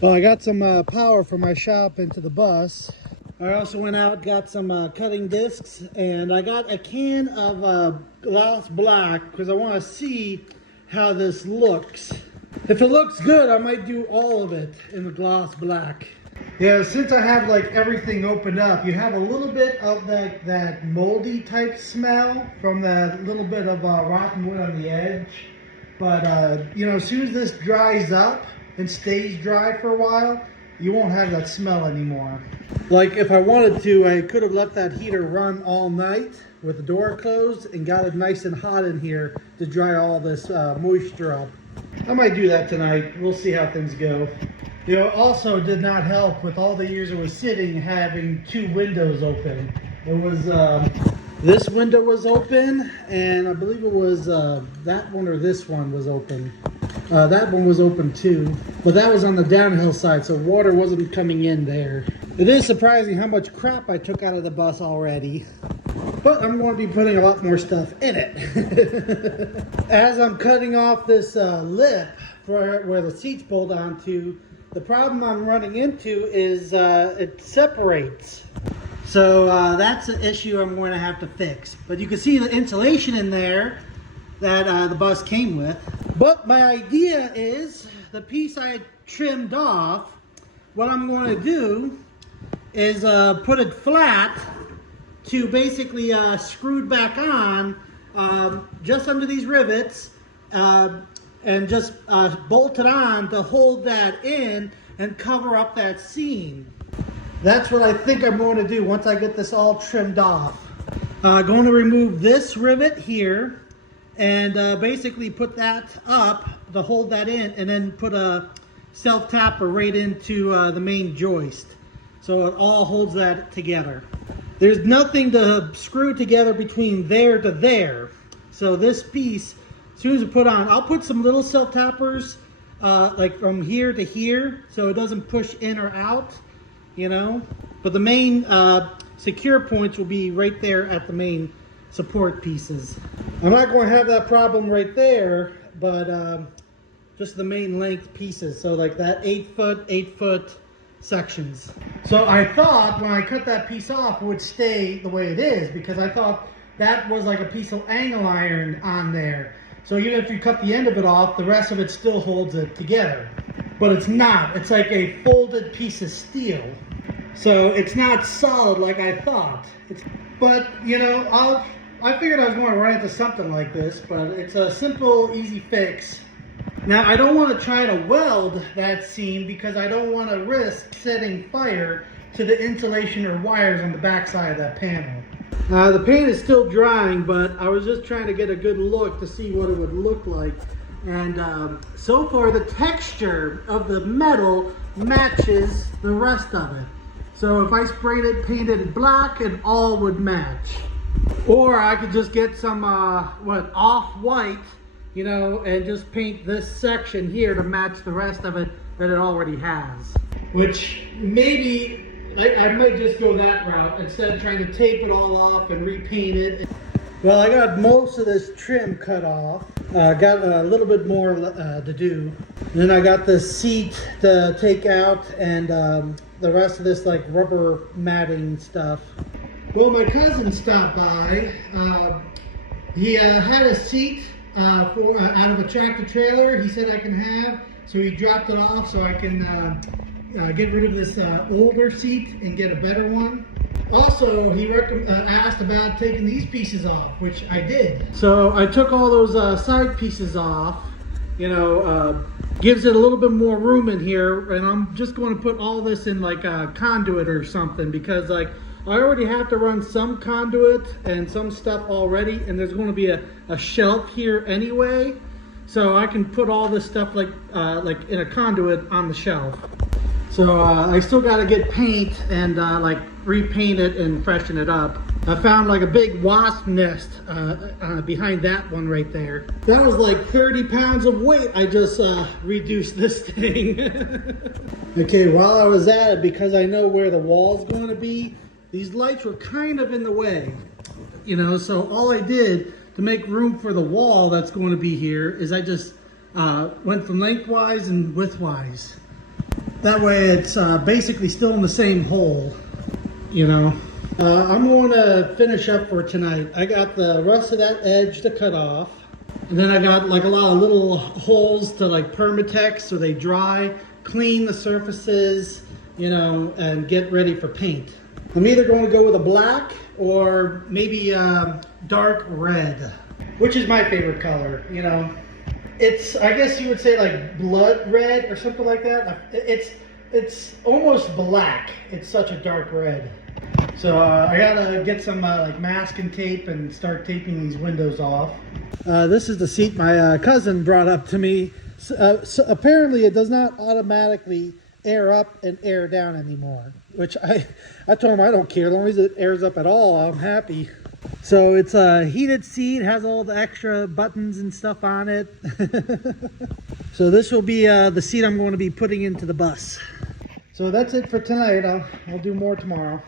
Well, I got some power from my shop into the bus. I also went out, got some cutting discs, and I got a can of gloss black because I want to see how this looks. If it looks good, I might do all of it in the gloss black. Yeah, since I have like everything opened up, you have a little bit of that moldy type smell from that little bit of rotten wood on the edge. But you know, as soon as this dries up and stays dry for a while, you won't have that smell anymore. Like if I wanted to, I could have left that heater run all night with the door closed and got it nice and hot in here to dry all this moisture up. I might do that tonight. We'll see how things go. You know, also did not help with all the years it was sitting having two windows open. It was this window was open, and I believe it was that one or this one was open. That one was open too, but that was on the downhill side, so water wasn't coming in there. It is surprising how much crap I took out of the bus already, but I'm going to be putting a lot more stuff in it. As I'm cutting off this lip for where the seats bolt onto, the problem I'm running into is it separates. So that's an issue I'm going to have to fix. But you can see the insulation in there that the bus came with. But my idea is the piece I trimmed off, what I'm going to do is put it flat to basically screwed back on just under these rivets and just bolt it on to hold that in and cover up that seam. That's what I think I'm going to do once I get this all trimmed off. Going to remove this rivet here and basically put that up to hold that in, and then put a self-tapper right into the main joist. So it all holds that together. There's nothing to screw together between there to there. So this piece, as soon as it's put on, I'll put some little self-tappers like from here to here so it doesn't push in or out, you know. But the main secure points will be right there at the main support pieces. I'm not going to have that problem right there, but just the main length pieces. So like that 8 foot sections. So I thought when I cut that piece off it would stay the way it is, because I thought that was like a piece of angle iron on there. So even if you cut the end of it off, the rest of it still holds it together. But it's not. It's like a folded piece of steel. So it's not solid like I thought. But you know, I figured I was going to run into something like this, but it's a simple, easy fix. Now I don't want to try to weld that seam because I don't want to risk setting fire to the insulation or wires on the back side of that panel. The paint is still drying, but I was just trying to get a good look to see what it would look like. And so far the texture of the metal matches the rest of it. So if I sprayed it, painted it black, it all would match. Or I could just get some off-white, you know, and just paint this section here to match the rest of it that it already has. Which maybe I might just go that route instead of trying to tape it all off and repaint it. Well, I got most of this trim cut off. Got a little bit more to do. And then I got the seat to take out and the rest of this like rubber matting stuff. Well, my cousin stopped by. He had a seat out of a tractor trailer he said I can have. So he dropped it off so I can get rid of this older seat and get a better one. Also, he asked about taking these pieces off, which I did. So I took all those side pieces off, you know, gives it a little bit more room in here, and I'm just going to put all this in like a conduit or something, because like I already have to run some conduit and some stuff already, and there's going to be a shelf here anyway, so I can put all this stuff like in a conduit on the shelf. So I still got to get paint and like repaint it and freshen it up. I found like a big wasp nest behind that one right there. That was like 30 pounds of weight. I just reduced this thing. Okay, while I was at it, because I know where the wall's going to be, these lights were kind of in the way, you know, so all I did to make room for the wall that's going to be here is I just went from lengthwise and widthwise. That way it's basically still in the same hole, you know. I'm going to finish up for tonight. I got the rest of that edge to cut off. And then I got like a lot of little holes to like Permatex so they dry, clean the surfaces, you know, and get ready for paint. I'm either going to go with a black or maybe dark red, which is my favorite color, you know. It's, I guess you would say like blood red or something like that. It's almost black. It's such a dark red. So I gotta get some like masking tape and start taping these windows off. This is the seat my cousin brought up to me. So apparently it does not automatically air up and air down anymore, which I told him I don't care. The only reason it airs up at all, I'm happy. So it's a heated seat, has all the extra buttons and stuff on it. So this will be the seat I'm going to be putting into the bus. So that's it for tonight. I'll do more tomorrow.